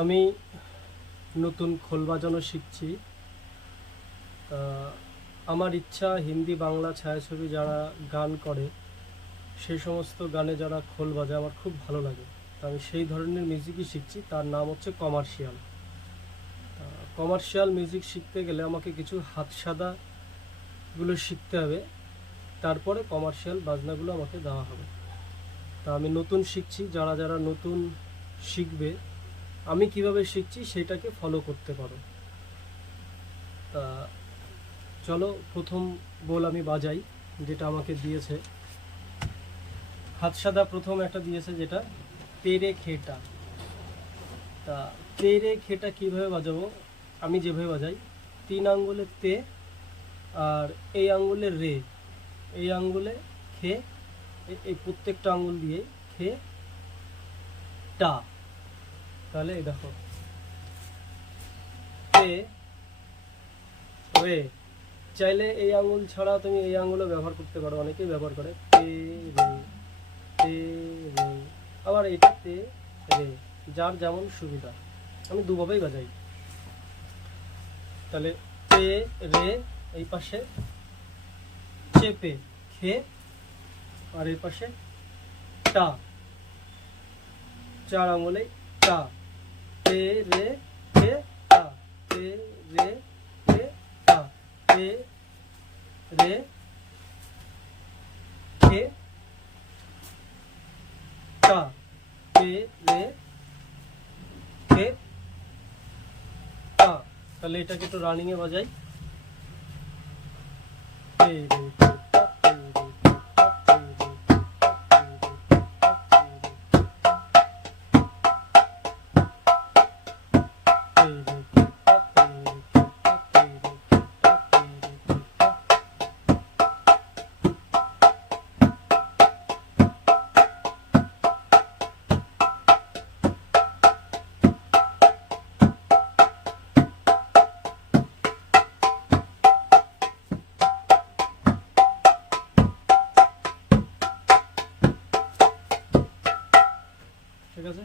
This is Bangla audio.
আমি নতুন খোল বাজানো শিখছি। আমার ইচ্ছা হিন্দি বাংলা ছায়াছবি যারা গান করে সেই সমস্ত গানে যারা খোল বাজায় আমার খুব ভালো লাগে। তো আমি সেই ধরনের মিউজিকই শিখছি, তার নাম হচ্ছে কমার্শিয়াল। কমার্শিয়াল মিউজিক শিখতে গেলে আমাকে কিছু হাত সাদাগুলো শিখতে হবে, তারপরে কমার্শিয়াল বাজনাগুলো আমাকে দেওয়া হবে। তা আমি নতুন শিখছি, যারা যারা নতুন শিখবে আমি কিভাবে শিখছি সেটাকে ফলো করতে পারো। তা চলো প্রথম বোল আমি বাজাই, যেটা আমাকে দিয়েছে হাত সাদা। প্রথম একটা দিয়েছে যেটা তেরে খেটা। তা তেরে খেটা কিভাবে বাজাবো, আমি যেভাবে বাজাই, 3 আঙ্গুলে তে আর এই আঙ্গুলে রে, এই আঙ্গুলে খে, এই প্রত্যেকটা আঙ্গুল দিয়ে খে টা। তাহলে এই দেখো তে রে। চাইলে এই আঙ্গুল ছাড়া তুমি এই আঙ্গুলও ব্যবহার করতে পারো, অনেকেই ব্যবহার করে। তে রে, তে রে, আবার এটা তে রে, যার যেমন সুবিধা। আমি দুভাবেই বাজাই। তাহলে তে রে, এই পাশে চেপে খে, আর এই পাশে টা, 4 আঙ্গুলে টা। তে রে খে টা, তে রে খে টা, তে রে খে টা, তে রে খে টা। তাহলে এটাকে একটু রানিং এ বাজাই। তে রে খে টা, তে রে খে টা, তে রে খে টা, তে রে খে টা, তে রে খে টা, তে রে খে টা, তে রে খে টা, তে রে খে টা। ঠিক আছে।